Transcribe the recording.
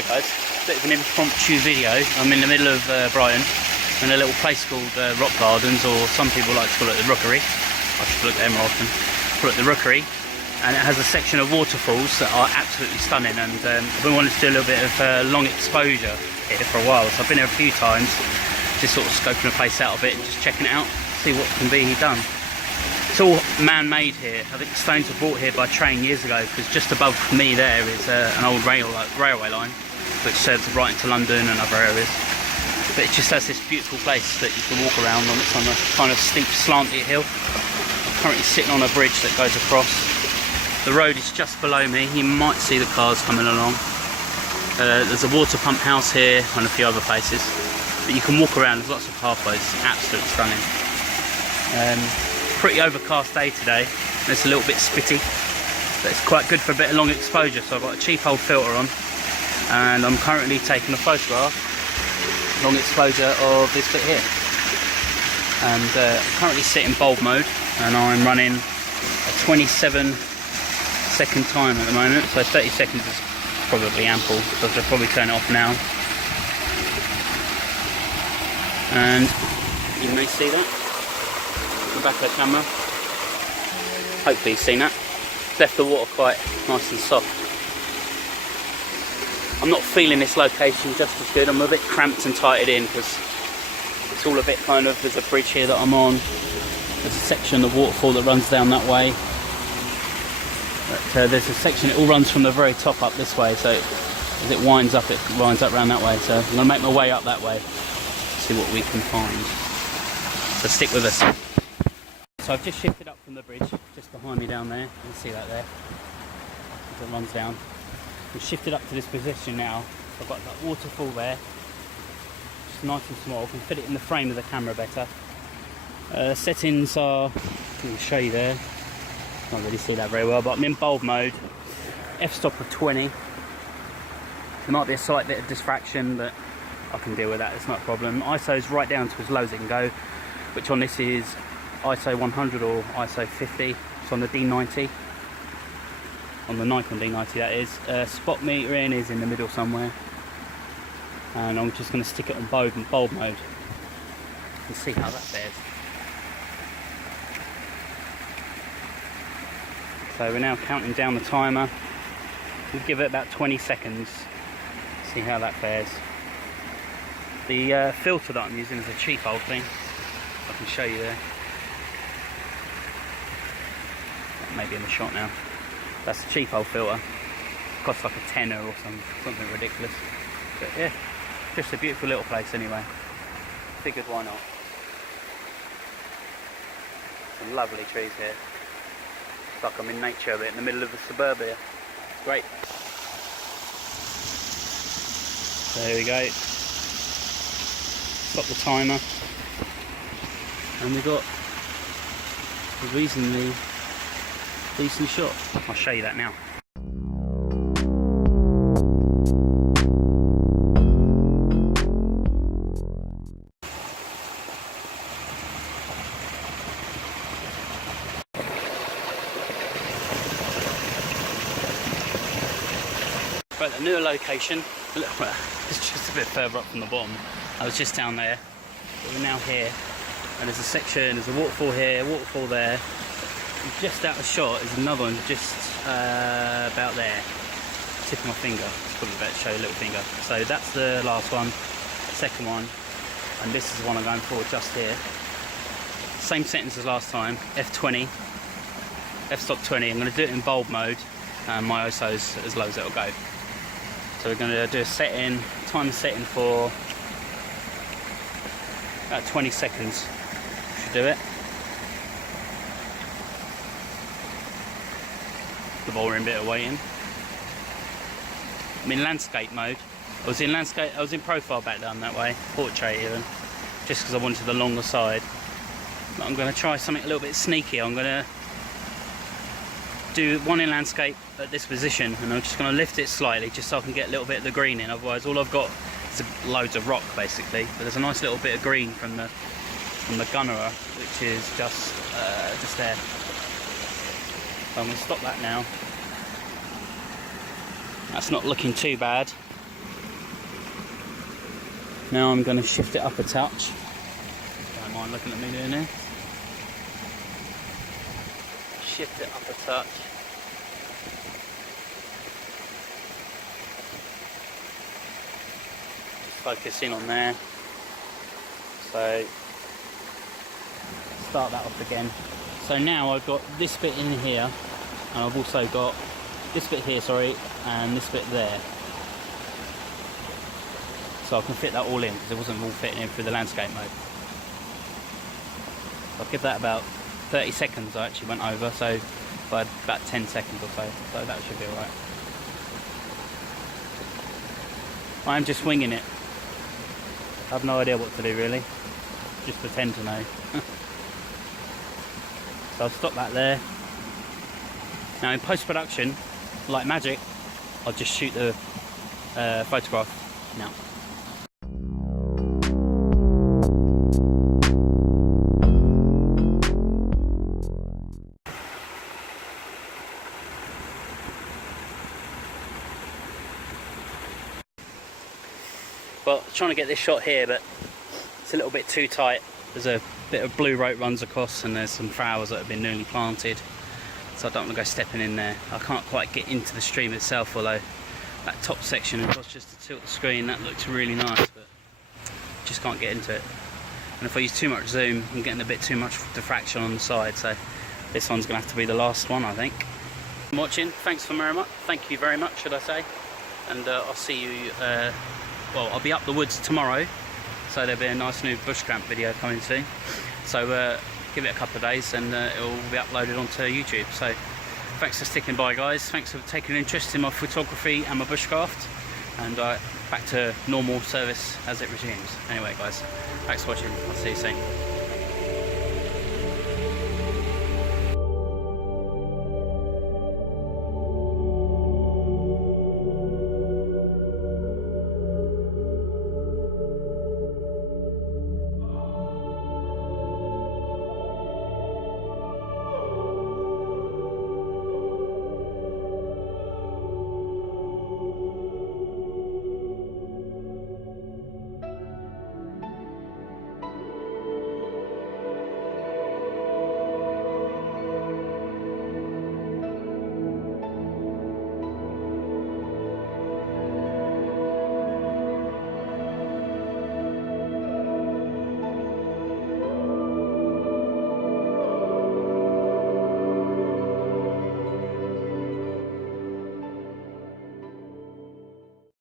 Hi guys, bit of an impromptu video. I'm in the middle of Brighton in a little place called Rock Gardens, or some people like to call it the Rookery. I should look there more often. Call it the Rookery, and it has a section of waterfalls that are absolutely stunning. And I've been wanting to do a little bit of long exposure here for a while, so I've been here a few times, just sort of scoping the place out a bit and just checking it out, see what can be done. It's all man-made here. I think the stones were brought here by train years ago, because just above me there is an old railway line which serves Brighton to London and other areas. But it just has this beautiful place that you can walk around on. It's on a kind of steep, slanty hill. I'm currently sitting on a bridge that goes across. The road is just below me. You might see the cars coming along. There's a water pump house here and a few other places. But you can walk around. There's lots of pathways. Absolutely stunning. Pretty overcast day today. It's a little bit spitty, but it's quite good for a bit of long exposure. So I've got a cheap old filter on, and I'm currently taking a photograph, long exposure of this bit here. And I'm currently set in bulb mode, and I'm running a 27-second time at the moment. So 30 seconds is probably ample, so I'll probably turn it off now. And you may see that. The back of the camera. Hopefully you've seen that. Left the water quite nice and soft. I'm not feeling this location just as good. I'm a bit cramped and tighted in because it's all a bit kind of, there's a bridge here that I'm on. There's a section of the waterfall that runs down that way. But there's a section, it all runs from the very top up this way, so as it winds up around that way. So I'm going to make my way up that way, see what we can find. So stick with us. So I've just shifted up from the bridge, just behind me down there. You can see that there, as it runs down. We've shifted up to this position now. I've got that waterfall there, just nice and small. I can fit it in the frame of the camera better. Settings are, let me show you there. Can't really see that very well, but I'm in bulb mode. F-stop of 20. There might be a slight bit of distraction, but I can deal with that. It's not a problem. ISO is right down to as low as it can go, which on this is ISO 100 or ISO 50. It's on the D90, on the Nikon D90 that is. Spot metering is in the middle somewhere, and I'm just going to stick it on bulb mode and see how that fares. So we're now counting down the timer. We'll give it about 20 seconds, see how that fares. The filter that I'm using is a cheap old thing. I can show you there. Maybe in the shot now. That's a cheap old filter. It costs like a tenner or something ridiculous. But yeah, just a beautiful little place anyway. Figured why not. Some lovely trees here. It's like I'm in nature a bit, in the middle of the suburbia. It's great. So here we go. Stop the timer. And we've got a reasonably decent shot. I'll show you that now. Right, the newer location, it's just a bit further up from the bottom. I was just down there, but we're now here. And there's a section, there's a waterfall here, a waterfall there. And just out of shot is another one just about there. Tip of my finger. It's probably better to show you a little finger. So that's the last one, second one, and this is the one I'm going for just here. Same settings as last time, F20, f-stop 20. I'm going to do it in bulb mode, and my ISO is as low as it'll go. So we're going to do a time setting for about 20 seconds. Should do it. The boring bit of waiting. I'm in landscape mode. I was in profile back down that way, portrait even, just because I wanted the longer side. But I'm going to try something a little bit sneaky. I'm going to do one in landscape at this position, and I'm just going to lift it slightly just so I can get a little bit of the green in. Otherwise all I've got is loads of rock basically, but there's a nice little bit of green from the gunnerer, which is just there. I'm going to stop that now. That's not looking too bad. Now I'm going to shift it up a touch. Don't mind looking at me doing it. Shift it up a touch. Just focus in on there. So start that off again. So now I've got this bit in here, and I've also got this bit here, sorry, and this bit there. So I can fit that all in because it wasn't all fitting in through the landscape mode. I'll give that about 30 seconds. I actually went over, so by about 10 seconds or so that should be alright. I'm just winging it. I have no idea what to do really, just pretend to know. So I'll stop that there. Now in post-production, like magic, I'll just shoot the photograph now. Well, trying to get this shot here, but it's a little bit too tight. There's a bit of blue rope runs across, and there's some flowers that have been newly planted, so I don't want to go stepping in there. I can't quite get into the stream itself, although that top section across just to tilt the screen, that looks really nice, but just can't get into it. And if I use too much zoom, I'm getting a bit too much diffraction on the side, so this one's going to have to be the last one, I think. Watching, thanks for very much. Thank you very much, should I say? And I'll see you. Well, I'll be up the woods tomorrow, so there'll be a nice new Bushcamp video coming soon. So give it a couple of days and it will be uploaded onto YouTube. So thanks for sticking by, guys. Thanks for taking an interest in my photography and my bushcraft. And back to normal service as it resumes. Anyway, guys, thanks for watching. I'll see you soon.